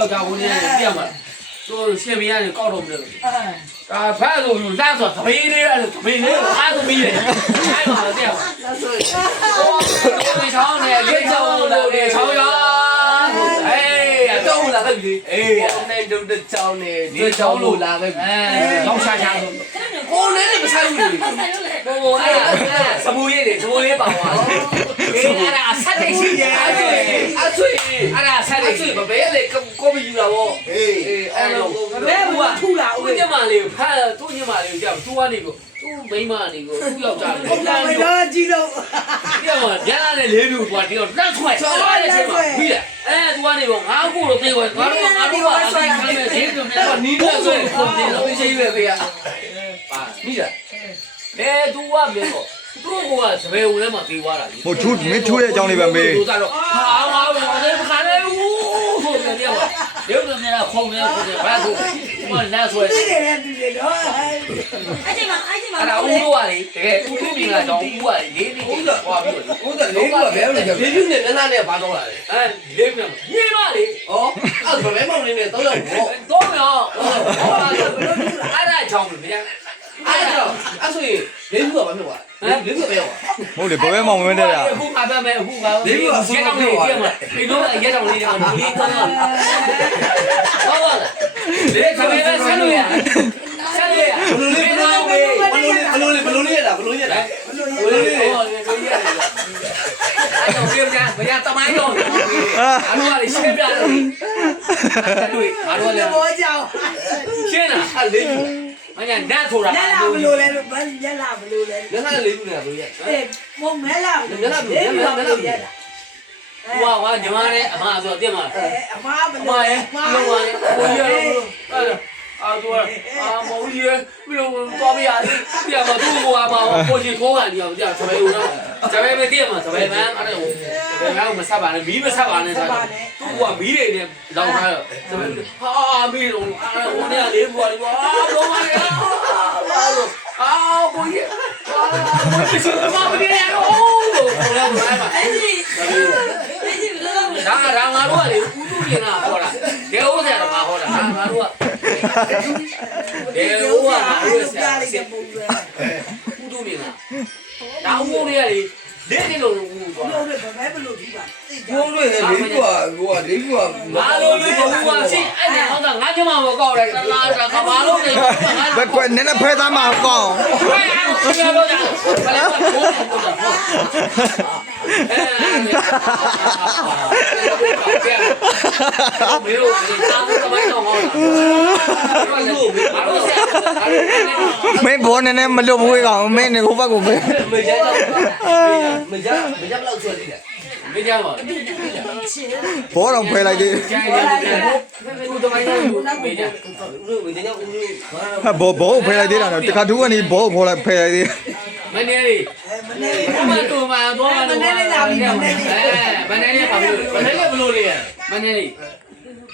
ယောက်ျားဝင်နေပြမှာတို့ရှင်မရနေကောက်တော့မလို့ဒါဖတ်လို့လမ်းဆိုသဘေးလေးအဲ့လိုသဘေးလေးအားသူပြီးတယ်အဲ့မှာတော့တဲ့မှာဒီချောင်းနဲ့ဒီချောင်းလို့ဒီချောင်းရအေးတော့လာခဲ့ပြီအေးအဲ့တုံးတဲ့ချောင်းနဲ့ဒီချောင်းလို့လာခဲ့ပြီလောက်ရှာရှာလို့ကိုယ်လည်းမဆိုင်ဘူးလေကိုအဲ့စပူရေးတွေစပူရေးပါသွားအေးအဲ့ဒါဆက်တဲ့ရှိတယ်အဆွေအဲ့ဒါဆက်တဲ့ရှိဘယ်လေကိုမယူတာဗောအေးအဲ့လိုဘယ်ကထူလာဦးညမလေးဖတ်သူ့ညမလေးကိုကြောက်သူကနေကိုသူ့မိမနေကိုသူ့ယောက်ျားကိုတန်းပြီးတော့ကြည့်လို့ပြောမှာညလာနဲ့လေးလူကတည်းကတတ်ဆွဲသွားတဲ့အချိန်မှာပြီးတယ်သူကနေပေါ့ငါအခုတော့သိတယ်ငါတို့ကအဆိုင်ခံမယ်ဈေးတုံးနဲ့နီးလို့ဆိုပုံတင်တော့သိရှိပဲဖေးပါမိလားသူကမင်းတော့သူ့ကစပယ်ဝင်ထဲမှာသေးသွားတာလေဟိုချူမင်းချူရဲ့အကြောင်းလေးပဲမေးသူကတော့ဟာငါလည်းမခံနိုင်ဘူးဆိုတယ်ပြောရုပ်တော့နေတာခုံနေကိုဘာလို့မနာဆွဲသိတယ်တူတယ်တော့အဲ့ဒီမှာအဲ့ဒါဦးတို့ကလေတကယ်ဦးတို့မြင်လာတော့ဦးကလေလေးလေးဟွာပြီးတော့ဦးကလေးကဘယ်လိုလဲလေးလေးနဲ့နားနဲ့ဘာတော့လာလဲလေးနဲ့ညီမလေဩအဲ့ဒါဘယ်မောင်နေနဲ့တော့တော့တော့ရောအဲ့ဒါကြောင့်မင်းအဲ့တော့အဲ့ဆိုရင်လေးခုကဘာဖြစ်သွားလေးခုပဲရောဟုတ်လေဘယ်မောင်မင်းတဲ့တာအခုငါပဲမယ်အခုငါလေးခုရက်တောင်လေးကြည့်မှာဒီတော့ရက်တောင်လေးတော့လေးတော့ဟုတ်ပါလားလေးခမေးဆက်လို့ရဆက်လို့ရဘလို့လေးတော့ဝေးဘလို့လေးရတာဘလို့ရတာဝေးဟောလေးတို့ရတယ်အဲ့တော့ပြေးကြမရတမိုင်းတော့အားလုံးကရှင်းပြတယ်တွေ့အားလုံးလည်းဘောကြောင်ရှင်းလားအဲ့လေးမညာနတ်ဆိုတာလက်လာဘလို့လဲဘာလက်လာဘလို့လဲလက်လာလေးခုနေတာဘလို့ရမုံမဲလာလက်လာဘလို့ရတာဝါညီမနဲ့အမဆိုတက်မှာအမဘလို့ရဲ့လုံးဝကိုရအာတော့မောင်ကြီးမလို့တော့ပြရတယ်ပြမသူ့ကိုအမကိုကြီးထိုးကန်ကြောင်ကြာစပယ်ဦးနော်စပယ်မတည့်မှာစပယ်မန်းအဲ့ဒါဘယ်ကောင်မဆက်ပါနဲ့မီးမဆက်ပါနဲ့ဆိုတော့သူ့ကမီးတွေနဲ့လောင်ထားတော့စပယ်ဟာမီးတော့ဟိုနေရာလေးပွားလေးပွားလုံးဝလေအာကိုကြီးမမပြေရတော့ဟိုလည်းဘာမှအဲ့ဒီဒါငါတို့ကလေဦးသူပြင်တာဟောတာဒေဥဆရာကဟောတာငါတို့ကဒေဥကငါတို့ဆရာစစ်ဦးသူပြင်တာဒါဦးလေးကလေလေးနေလို့ဦးသွားလို့ဘယ်ဘလို့ဒီပါဘိုးတွေလေးကလေးကငါလိုလူကဘူးကရှိအဲ့ဒါဟောတာငါကျမမကောက်တယ်လာတာကဘာလို့လဲဘယ်ကွနည်းနည်းဖဲသားမကောင်းဘယ်လိုလဲဘယ်လိုမင်းဘောနည်းနည်းမလွတ်ဘူးကောင်မင်းနေဟိုဘက်ကိုပဲမေကြလောက်ဆွဲတယ်မေကြပါဘောတော့ဖယ်လိုက်သေးကျန်တယ်သူတမိုင်းတော့မေကြမေကြဟာဘောဖယ်လိုက်သေးတာတခါတူကနေဘောဖော်လိုက်ဖယ်လိုက်သေးမနေလေးမတူမတော့မနေလေးလာပြီမနေလေးပါဘူးမနေလေးဘလို့လေးမနေလေး